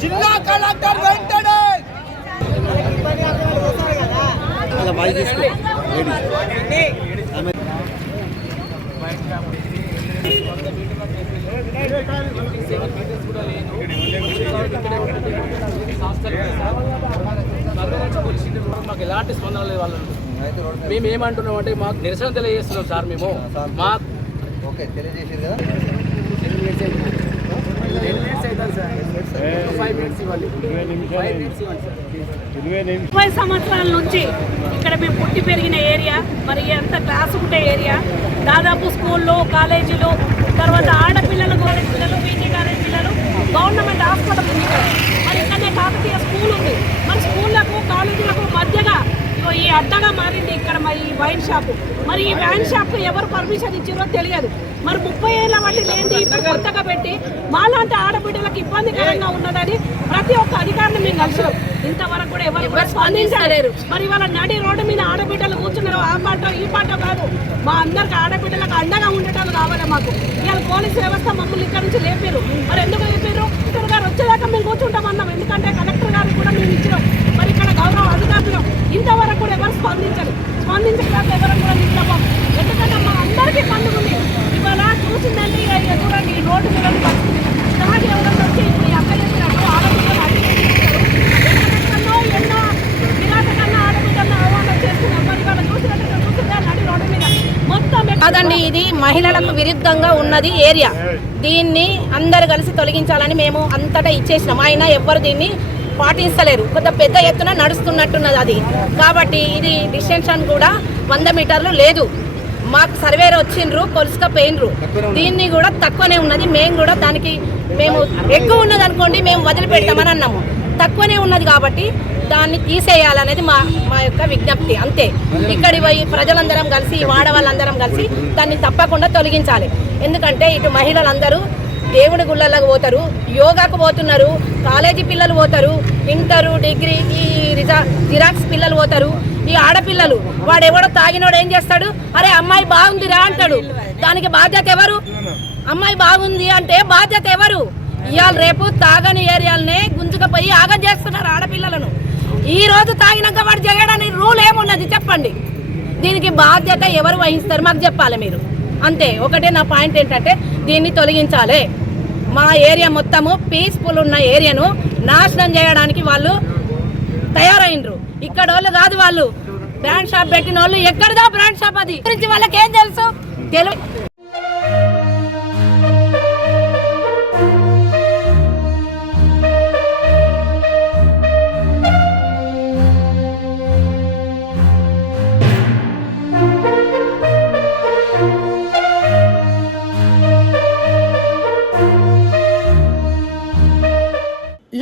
జిల్లా కలెక్టర్ వెంటనే మాకు ఎలాంటి స్పందన లేదు వాళ్ళు. మేము ఏమంటున్నాం అంటే మాకు నిరసన తెలియజేస్తున్నాం సార్. మేము మా తెలియజేసారు కదా 20 సంవత్సరాల నుంచి ఇక్కడ మేము పుట్టి పెరిగిన ఏరియా, మరి ఎంత క్లాస్ ఉంటే ఏరియా, దాదాపు స్కూల్లో కాలేజీలో, తర్వాత ఆడపిల్లలు కాలేజ్ పిల్లలు, పీజీ కాలేజ్ పిల్లలు, గవర్నమెంట్ హాస్పిటల్ ఉంది ఇక్కడ. మరి ఇక్కడనే కాకతీయ స్కూల్ ఉంది. మరి స్కూళ్ళకు కాలేజీలకు మధ్యగా ఈ అడ్డగా మారింది ఇక్కడ మరి ఈ వైన్ షాపు. మరి ఈ వైన్ షాప్ ఎవరు పర్మిషన్ ఇచ్చారో తెలియదు. మరి 30 ఏళ్ళ వంటి లేని ఇప్పుడు కొత్తగా పెట్టి మాలాంటి ఆడబిడ్డలకు ఇబ్బందికరంగా ఉన్నదని ప్రతి ఒక్క అధికారిని మేము కలిసాం. ఇంతవరకు కూడా ఎవరు స్పందించలేరు. మరి వాళ్ళ నడి రోడ్డు మీద ఆడబిడ్డలు కూర్చున్నారు. ఆ పాట ఈ పాట కాదు, మా అందరికి ఆడబిడ్డలకు అండగా ఉండేటాలు కావాలి మాకు. ఇవాళ పోలీస్ వ్యవస్థ మమ్మల్ని ఇక్కడ నుంచి లేపారు. మరి ఎందుకు లేపారు? కలెక్టర్ గారు వచ్చేదాకా మేము కూర్చుంటామన్నాం. ఎందుకంటే కలెక్టర్ గారు కూడా మేము ఇచ్చినాం. మరి ఇక్కడ గౌరవ అధికారులు ఇంతవరకు కూడా ఎవరు స్పందించడానికి ఎవరు కూడా నిద్రపోం. ఎందుకంటే మా అందరికీ పండుగ ఉంది. ఇవాళ చూసిందంటే చూడండి, ఈ రోడ్డు మీద దాడి ఎవరన్నా వచ్చి ఇప్పుడు అక్క చెప్పినట్టు ఆడబిడ్డలు ఎన్నో విరాటకన్నా ఆడబిడ్డలను ఆహ్వానం చేస్తున్నారు. మరి ఇవాళ చూసిందా నడి రోడ్డు మీద మొత్తం కాదండి. ఇది మహిళలకు విరుద్ధంగా ఉన్నది ఏరియా. దీన్ని అందరు కలిసి తొలగించాలని మేము అంతటా ఇచ్చేసినాం. అయినా ఎవ్వరు దీన్ని పాటించలేరు. కొంత పెద్ద ఎత్తున నడుస్తున్నట్టున్నది అది. కాబట్టి ఇది డిస్టెన్షన్ కూడా 100 మీటర్లు లేదు. మాకు సర్వేర్ వచ్చిండ్రు, కొలుసుక పోయినరు. దీన్ని కూడా తక్కువనే ఉన్నది. మేము కూడా దానికి మేము ఎక్కువ ఉన్నది అనుకోండి మేము వదిలిపెడతామని అన్నాము. తక్కువనే ఉన్నది కాబట్టి దాన్ని తీసేయాలనేది మా యొక్క విజ్ఞప్తి. అంతే. ఇక్కడి పోయి ప్రజలందరం కలిసి, వాడవాళ్ళందరం కలిసి దాన్ని తప్పకుండా తొలగించాలి. ఎందుకంటే ఇటు మహిళలందరూ దేవుడి గుళ్ళలకు పోతారు, యోగాకు పోతున్నారు, కాలేజీ పిల్లలు పోతారు, ఇంటరు డిగ్రీ ఈ జిరాక్స్ పిల్లలు పోతారు. ఈ ఆడపిల్లలు వాడెవడో తాగినోడు ఏం చేస్తాడు? అరే అమ్మాయి బాగుందిరా అంటాడు. దానికి బాధ్యత ఎవరు? అమ్మాయి బాగుంది అంటే బాధ్యత ఎవరు? ఇవాళ రేపు తాగని ఏరియాలనే గుంజుకపోయి ఆగం చేస్తున్నారు ఆడపిల్లలను. ఈ రోజు తాగినాక వాడు చేయడానికి రూల్ ఏమున్నది చెప్పండి? దీనికి బాధ్యత ఎవరు వహిస్తారు? మాకు చెప్పాలి మీరు. అంతే. ఒకటే నా పాయింట్ ఏంటంటే దీన్ని తొలగించాలి. మా ఏరియా మొత్తము పీస్ఫుల్ ఉన్న ఏరియాను నాశనం చేయడానికి వాళ్ళు తయారైనరు. ఇక్కడ వాళ్ళు కాదు, వాళ్ళు బ్రాండ్ షాప్ పెట్టిన వాళ్ళు. ఎక్కడదా బ్రాండ్ షాప్? అది గురించి వాళ్ళకి ఏం తెలుసు?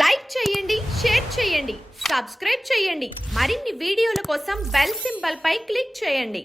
లైక్ చేయండి, షేర్ చేయండి, సబ్స్క్రైబ్ చేయండి. మరిన్ని వీడియోల కోసం బెల్ సింబల్ పై క్లిక్ చేయండి.